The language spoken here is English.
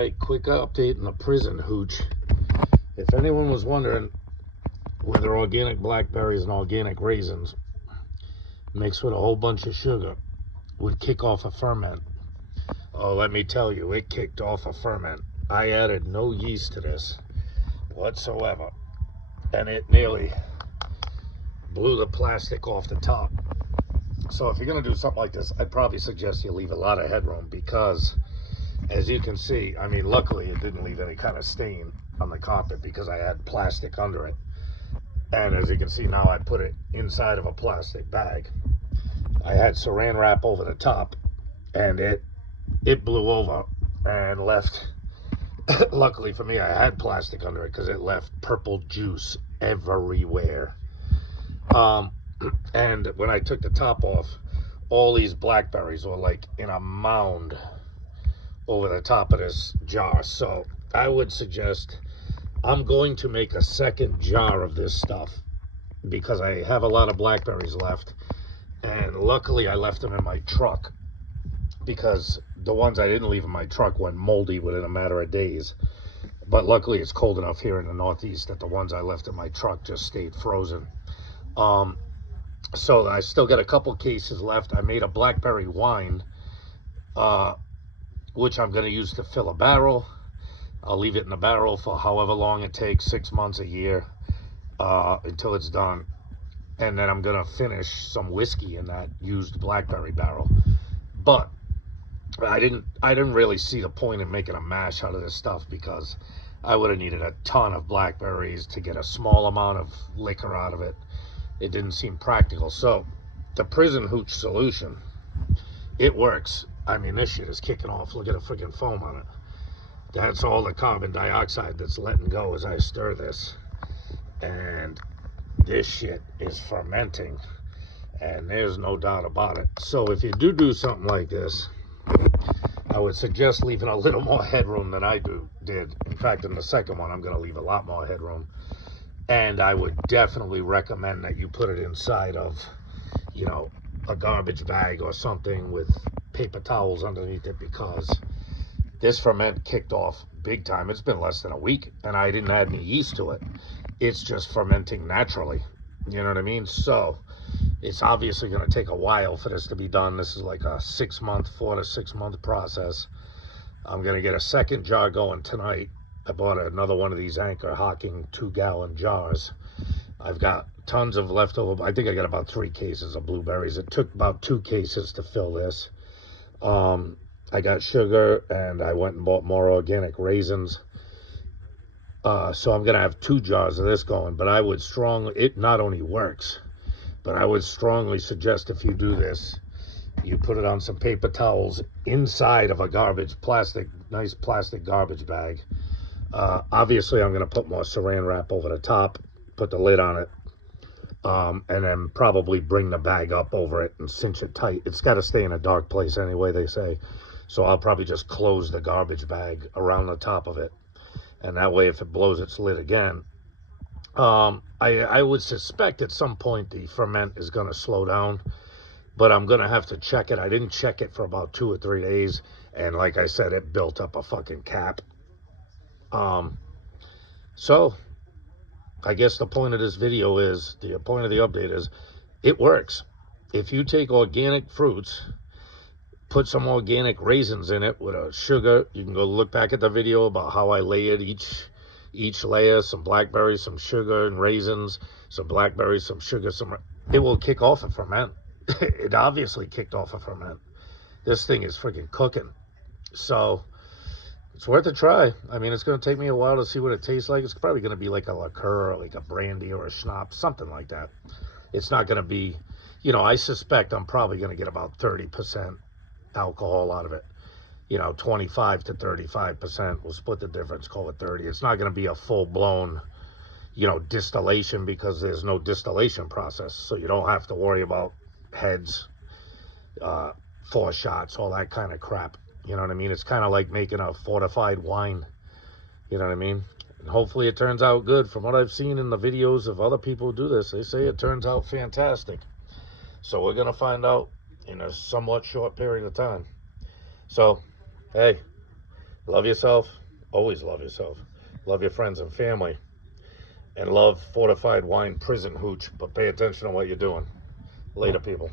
right, quick update on the prison hooch. If anyone was wondering whether organic blackberries and organic raisins mixed with a whole bunch of sugar would kick off a ferment, oh, let me tell you, it kicked off a ferment. I added no yeast to this whatsoever, and it nearly blew the plastic off the top. So if you're going to do something like this, I'd probably suggest you leave a lot of headroom, because as you can see, I mean, luckily it didn't leave any kind of stain on the carpet because I had plastic under it. And as you can see now, I put it inside of a plastic bag. I had saran wrap over the top, and it blew over and left. Luckily for me, I had plastic under it because it left purple juice everywhere. And when I took the top off, all these blackberries were like in a mound over the top of this jar. So I would suggest, I'm going to make a second jar of this stuff because I have a lot of blackberries left, and luckily I left them in my truck, because the ones I didn't leave in my truck went moldy within a matter of days. But luckily it's cold enough here in the Northeast that the ones I left in my truck just stayed frozen. So I still got a couple cases left. I made a blackberry wine, which I'm going to use to fill a barrel. I'll leave it in the barrel for however long it takes, 6 months, a year, until it's done. And then I'm going to finish some whiskey in that used blackberry barrel. But I didn't really see the point in making a mash out of this stuff, because I would have needed a ton of blackberries to get a small amount of liquor out of it. It didn't seem practical. So the prison hooch solution, it works. I mean, this shit is kicking off. Look at the freaking foam on it. That's all the carbon dioxide that's letting go as I stir this. And this shit is fermenting, and there's no doubt about it. So if you do something like this, I would suggest leaving a little more headroom than I did. In fact, in the second one, I'm going to leave a lot more headroom. And I would definitely recommend that you put it inside of, you know, a garbage bag or something with paper towels underneath it, because this ferment kicked off big time. It's been less than a week, and I didn't add any yeast to it. It's just fermenting naturally. You know what I mean? So it's obviously going to take a while for this to be done. This is like a 4 to 6 month process. I'm going to get a second jar going tonight. I bought another one of these Anchor Hocking 2-gallon jars. I've got tons of leftover. I think I got about 3 cases of blueberries. It took about 2 cases to fill this. I got sugar, and I went and bought more organic raisins. So I'm going to have 2 jars of this going. But I would it not only works, but I would strongly suggest, if you do this, you put it on some paper towels inside of a nice plastic garbage bag. Obviously, I'm going to put more saran wrap over the top, put the lid on it, and then probably bring the bag up over it and cinch it tight. It's got to stay in a dark place anyway, they say. So I'll probably just close the garbage bag around the top of it. And that way, if it blows its lid again, I would suspect at some point the ferment is going to slow down. But I'm going to have to check it. I didn't check it for about 2 or 3 days. And like I said, it built up a fucking cap. So I guess the point of this video is, the point of the update is, it works. If you take organic fruits, put some organic raisins in it with a sugar, you can go look back at the video about how I layered each layer, some blackberries, some sugar and raisins, some blackberries, some sugar, it will kick off a ferment. It obviously kicked off a ferment. This thing is freaking cooking. So it's worth a try. I mean, it's going to take me a while to see what it tastes like. It's probably going to be like a liqueur or like a brandy or a schnapps, something like that. It's not going to be, you know, I suspect I'm probably going to get about 30% alcohol out of it. You know, 25 to 35%. We'll split the difference, call it 30. It's not going to be a full-blown, you know, distillation, because there's no distillation process. So you don't have to worry about heads, 4 shots, all that kind of crap. You know what I mean? It's kind of like making a fortified wine. You know what I mean? And hopefully it turns out good. From what I've seen in the videos of other people who do this, they say it turns out fantastic. So we're going to find out in a somewhat short period of time. So, hey, Love yourself. Always love yourself. Love your friends and family. And love fortified wine prison hooch. But pay attention to what you're doing. Later, people.